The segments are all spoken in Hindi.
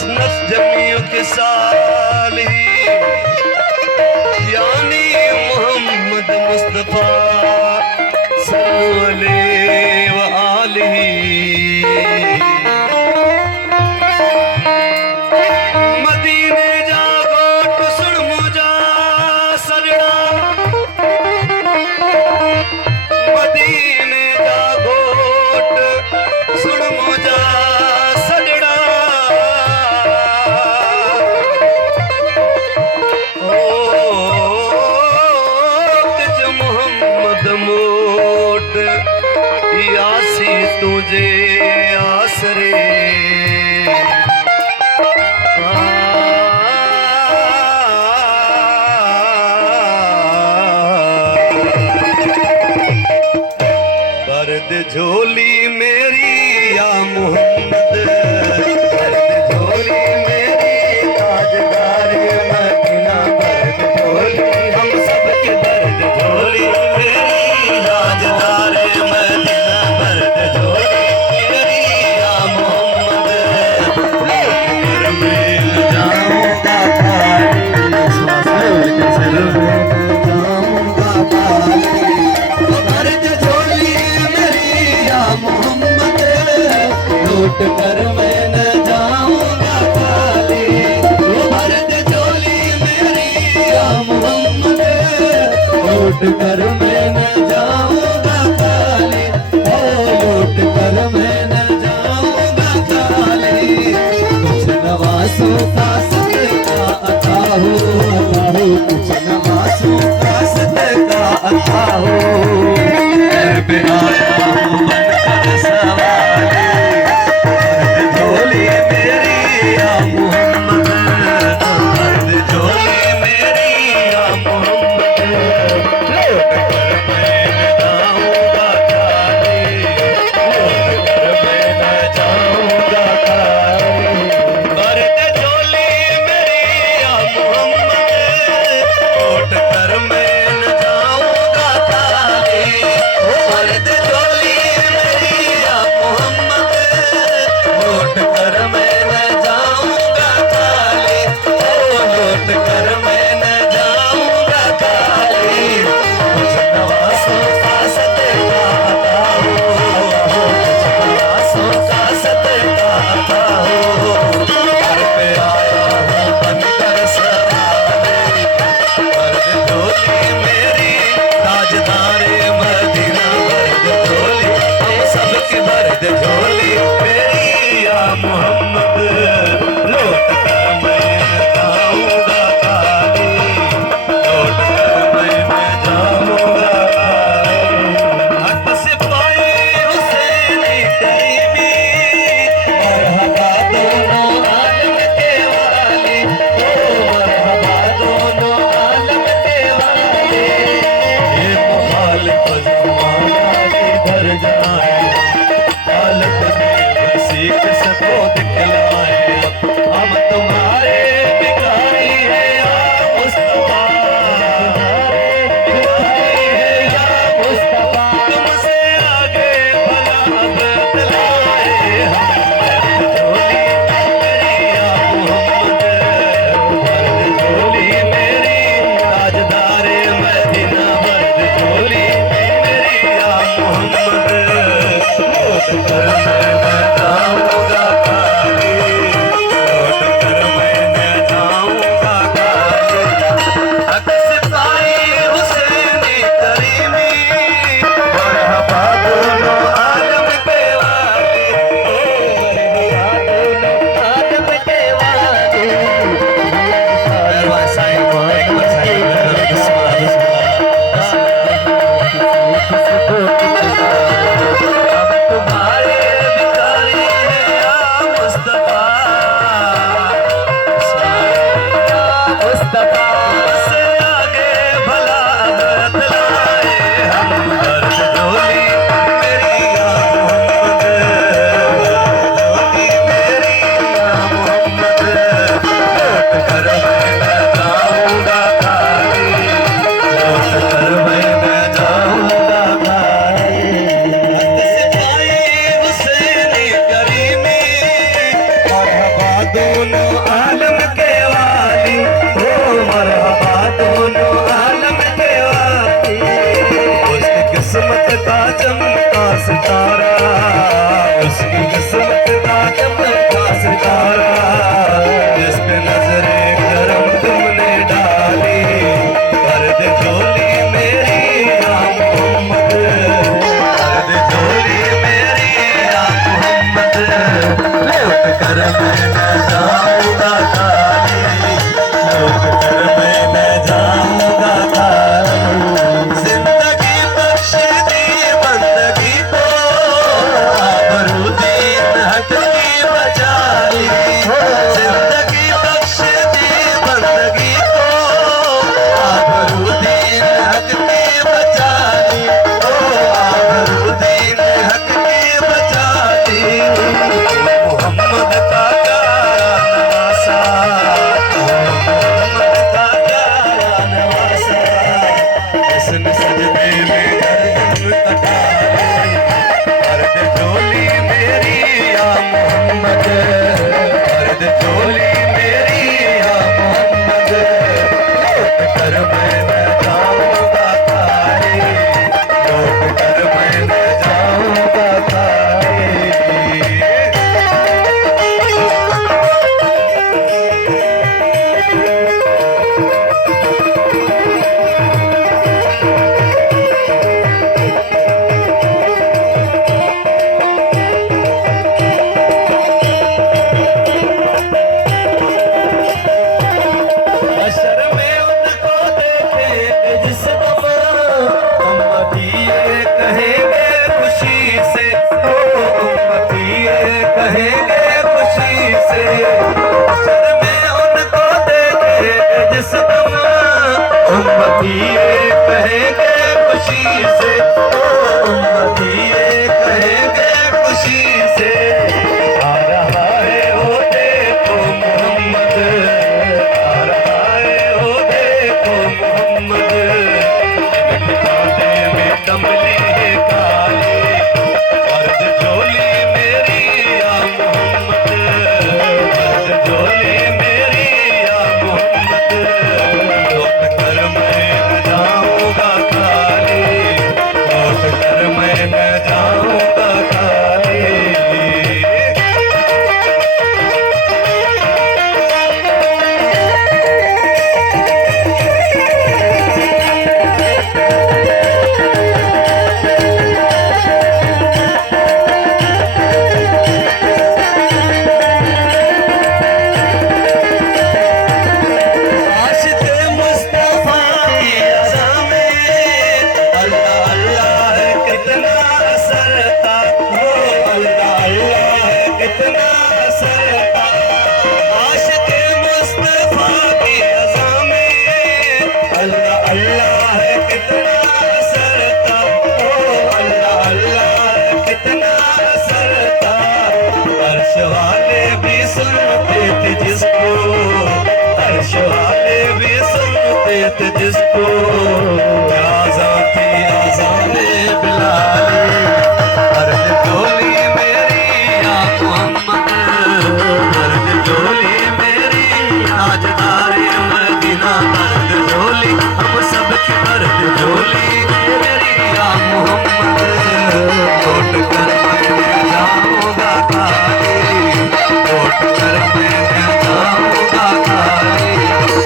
हसनत जमियों के साली यानी मोहम्मद मुस्तफा सल्लल्लाहु अलैहि व आलिही। मदीने जा गोट सुन मुझा सजड़ा, मदीने जा गोट सुन मुझा सजड़ा। मोट यासी तुझे आसरे दर्द झोली मेरी या मोहम्मद, दर्द झोली मेरी ताजदार मदीना, दर्द झोली हम सबके दर्द झोली मेरी ताजदार मदीना, दर्द झोली मेरी या मोहम्मद। घर में न जाऊंगा खाली, सर में जाऊंगा खाली, दर्द झोली मेरी या मोहम्मद, लौट कर मैं न जाऊंगा खाली, दर्द झोली मेरी या मोहम्मद, लौट कर मैं न जाऊंगा खाली, लौट कर मैं न जाऊंगा खाली। कुछ नवासों का सदका अता हो, कुछ नवासों का सदका अता हो, पे आया हूँ बनकर सवारी, दर्द झोली मेरी या मोहम्मद, दर्द झोली मेरी या मोहम्मद, लौट कर मैं न जाऊंगा खाली, लौट कर मैं न जाऊंगा खाली, दर्द झोली मेरी या मोहम्मद, लौट कर मैं न जाऊंगा खाली, दर्द झोली मेरी या मोहम्मद, लौट कर मैं न जाऊंगा खाली, लौट कर मैं न जाऊंगा खाली। कुछ नवासों का सदका अता हो, कुछ नवासों का सदका अता हो, घर पे आया हूँ बनकर सवारी, दर्द झोली मेरी ताजदारे मदीना, दर्द झोली हम सबकी दर्द झोली मेरी या मोहम्मद, लौट कर मैं न जाऊंगा खाली, लौट कर मैं न जाऊंगा खाली। हक सिपाही हुसैनी करीमी, मरहबा दोनों आलम के वाली, ओ मरहबा दोनों आलम के वाली। ये मुखालिफ ज़माना किधर जाए, हालत में सीख सको दिखलाए, हम तुम्हारे भिखारी है या मुस्तफा, भिखारी है या मुस्तफा, तुमसे आगे भला बतलाए हम, दर्द झोली मेरी या मोहम्मद, दर्द झोली मेरी ताजदारे मदीना, दर्द झोली मेरी या मोहम्मद, लौट कर मैं न जाऊंगा खाली, लौट कर मैं न जाऊंगा खाली। हक सिपाही हुसैनी करीमी, मरहबा दोनों आलम के वाली, ओ मरहबा दोनों आलम के वाली। दरबार साईं को एक बार साईं बिस्मिल्लाह, हम तुम्हारे का चमका सितारा, उसकी किस्मत का चमका सितारा, जिस पे नजरे करम तुमने डाली, कर दे झोली मेरी या मोहम्मद, कर दे झोली मेरी या मोहम्मद, लौट कर मैं न जाऊंगा खाली, लौट कर मैं न जाऊंगा खाली, जिंदगी बख्श दी बंदगी को, आबरूदीन हक की बचाई, जिंदगी बख्श दी बंदगी को, आबरूदीन हक की बचाई, ओ आबरूदीन हक की बचाई, मोहम्मद का प्यारा नवासा, मोहम्मद का प्यारा नवासा, इसने सजदे में गर्दन कटाई, कर दे झोली मेरी या मोहम्मद, कर दे झोली मेरी या मोहम्मद, लौट कर मैं न जाऊंगा खाली, लौट कर मैं न जाऊंगा खाली। बशर में उनको देखेंगे जिस दफा, उम्मती ये कहेंगे खुशी से, ओ उम्मती ये कहेंगे खुशी से, बशर में उनको देखेंगे जिस दफा, उम्मती ये कहेंगे खुशी से, ओ उम्मती ये कहेंगे खुशी से, आ रहा है वो देखो मोहम्मद, आ रहा है वो देखो मोहम्मद, कांधे में कमली है काली, मर्द झोली मेरी या मोहम्मद, मर्द झोली मेरी या मोहम्मद, लौट कर मैं न जाऊंगा खाली, लौट कर मैं न जाऊंगा खाली। आशिक़े मुस्तफ़ा की अज़ा में अल्लाह अल्लाह है कितना असर था, हो अल्लाह अल्लाह है कितना असर था, आशिक़े मुस्तफ़ा की अज़ा में अल्लाह अल्लाह है कितना असर था, हो अल्लाह अल्लाह है कितना असर था, अर्श वाले भी सुनते थे जिसको, अर्श वाले भी सुनते थे जिसको, आज़ां थी आज़ाने बिलाली, अर्ज़ झोली मेरी या मोहम्मद, अर्ज़ झोली मेरी ताजदारे मदीना, अर्ज़ झोली हम सबकी अर्ज़ झोली मेरी या मोहम्मद, लौट कर मैं न जाऊंगा खाली, लौट कर मैं न जाऊंगा खाली,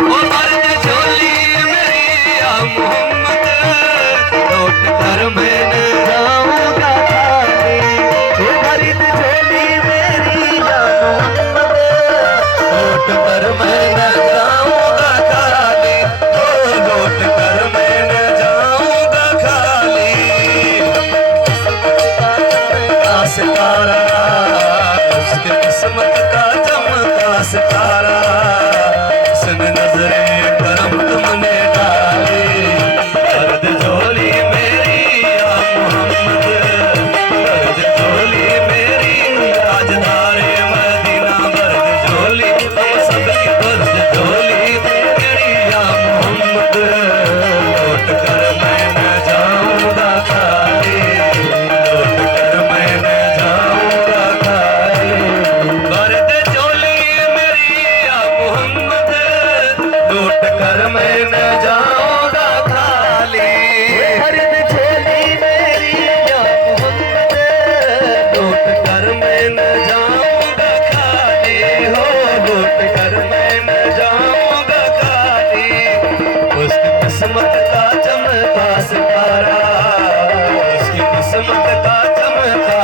ओ मर्द झोली मेरी या मोहम्मद, लौट कर मैं न जाऊंगा खाली, ओ मर्द झोली मेरी या मोहम्मद, लौट कर मैं न जाऊंगा खाली, ओ लौट कर मैं न जाऊंगा खाली।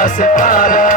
सितारा